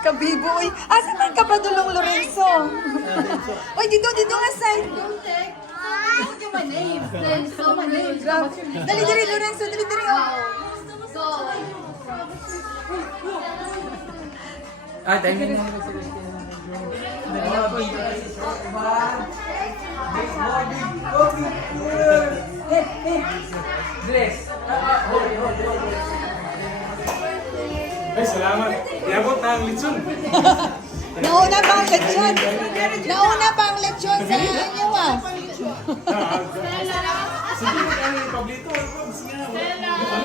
Kabiboy. Asa man ka pa dulong Lorenzo? Oy, dito nga side. My name. So my name. Dali, Lorenzo. Dali. So. Thank you. Dress. Ay, salamat. Iabot na ang litson. Nauna pang lechon sa inyo ah. Sige, kami pablito.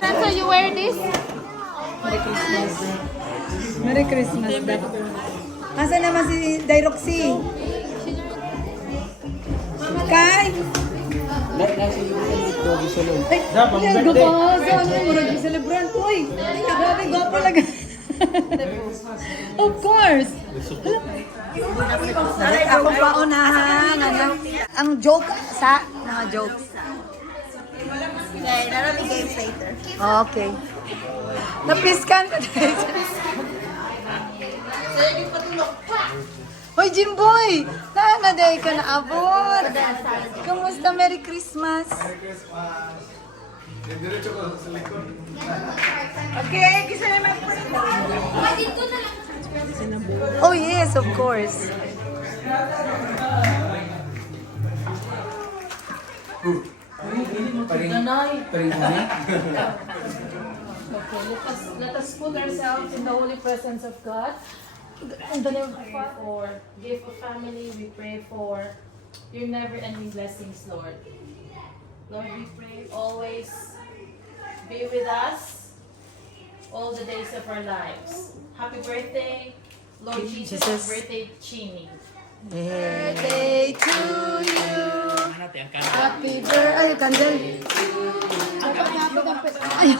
So you wear this? Merry Christmas. Asa naman si Dairoxy? Kai? Ay, yan ka pa. Saan mo yung celebrant? Uy, grabe, gwapo lang. Of course. Ako pa unahan. Ang joke sa mga jokes. Okay, narami games later. Okay. Napiskan ka dahil. Hoy, Jimboy! Day ka naabot. Kamusta? Merry Christmas. Diretso ko sa likod. Okay, kisa naman po. Oh yes, of course. Let us put ourselves in the holy presence of God. In the name of the Father, or gift of family, we pray for your never-ending blessings, Lord. Lord, we pray always be with us all the days of our lives. Happy birthday, Lord Jesus. Jesus. Birthday, Chini. Birthday to you. Happy birthday. Ay, candle. Ay.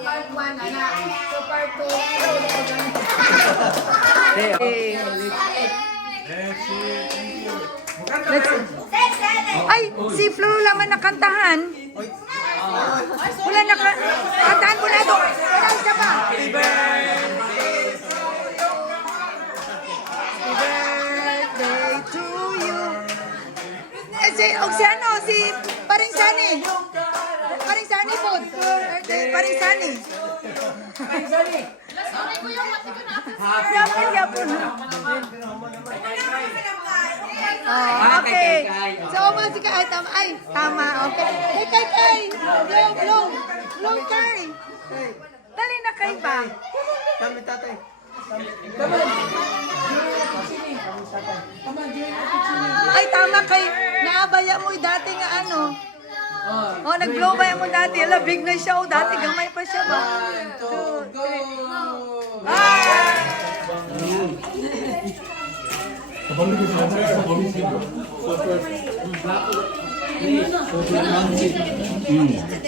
Part 1, anak. So part 2. Ay, si Flo lang man nakantahan. Wala kantahan ko na ito. Wala isa pa. Happy birthday to you. Si ano, si Paring Sani. Paring Sani po. Paring Sani. Yapon. Okay. So, masika ay tama. Ay, tama. Okay. Kay. Blow, kay. Dali na kay ba? Kami tatay. Ay, tama kay. Naabaya mo dati nga ano. Oh, nag-blow ba mo dati? Ala, big na siya. Oh, dati gamay pa siya ba? 2, 3.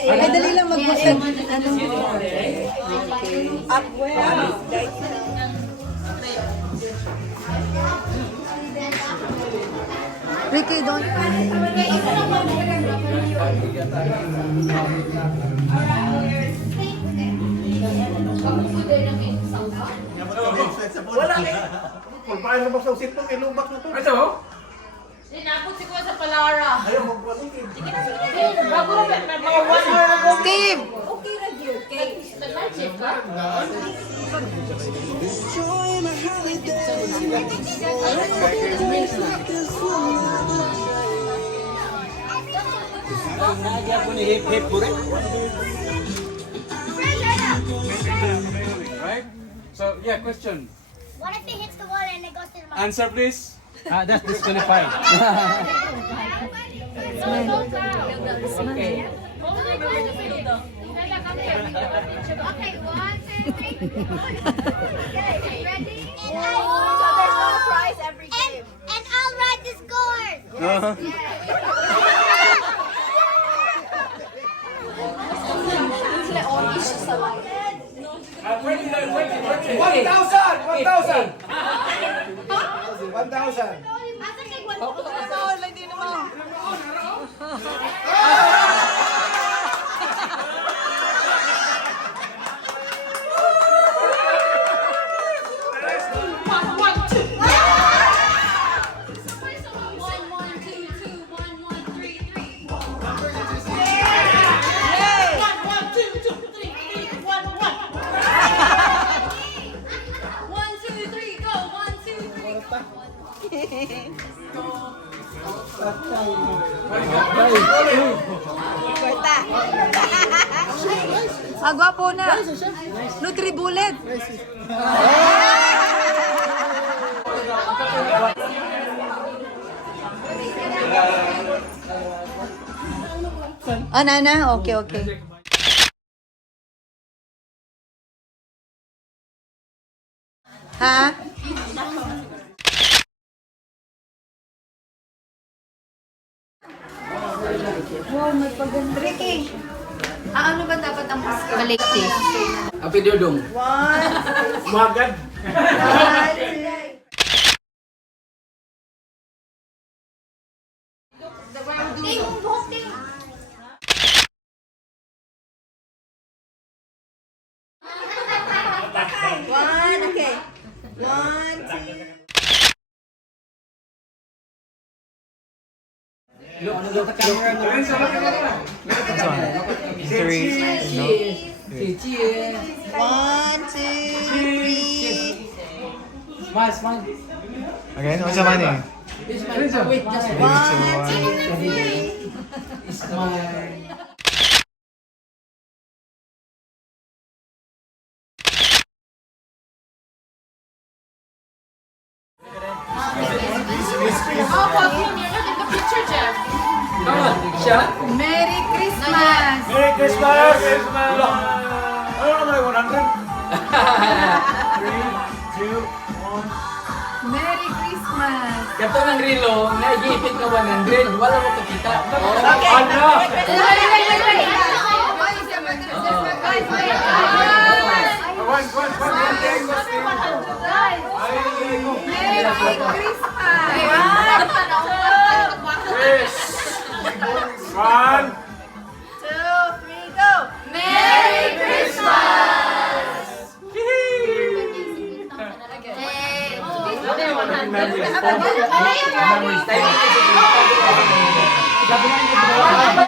Ay, dali lang mag-busag. Ano? Up where? Ricky, don't. Wala eh. Pagpain na ba sa usip to? Ilubak na to. Ito? Sinapot si Kuya sa Palara. Ayaw, magpaligid. Bago na may mga one. Steve! Okay na dear. Okay. Nag-chip ka? Right? So, yeah, question. What if it hits the wall and it goes to the mouth? Answer, please. That's disqualified. Okay. Okay, 1, 2, 3. Okay, ready? So there's no prize every game. And I'll write the scores. Wait. 1,000! 1,000! 1,000! Asa kay 1,000? Ano, hindi naman. Kwarta. Agwapo na. Nutribullet. Ah, nana? Okay, okay. Ha? Wow, may paganda. Ricky, ano ba dapat ang masker? Collective. Api dudong. One, Magad. one, okay. One, two. One, two, three. Smile, smile. Okay, ano sa mani? Wait, just wait. One, two, three. Smile. Oh, fuck you, you're not in the picture, Jeff. Come on, shot. Merry Christmas! Merry Christmas! Ano naman yung 100? 3, 2, 1. Merry Christmas! Kato ng rilo, naigipit ka 100, wala mo kakita. Okay. Ano? Merry Christmas! Yes! 1. Two, three, go! Merry Christmas! Memories. Memories.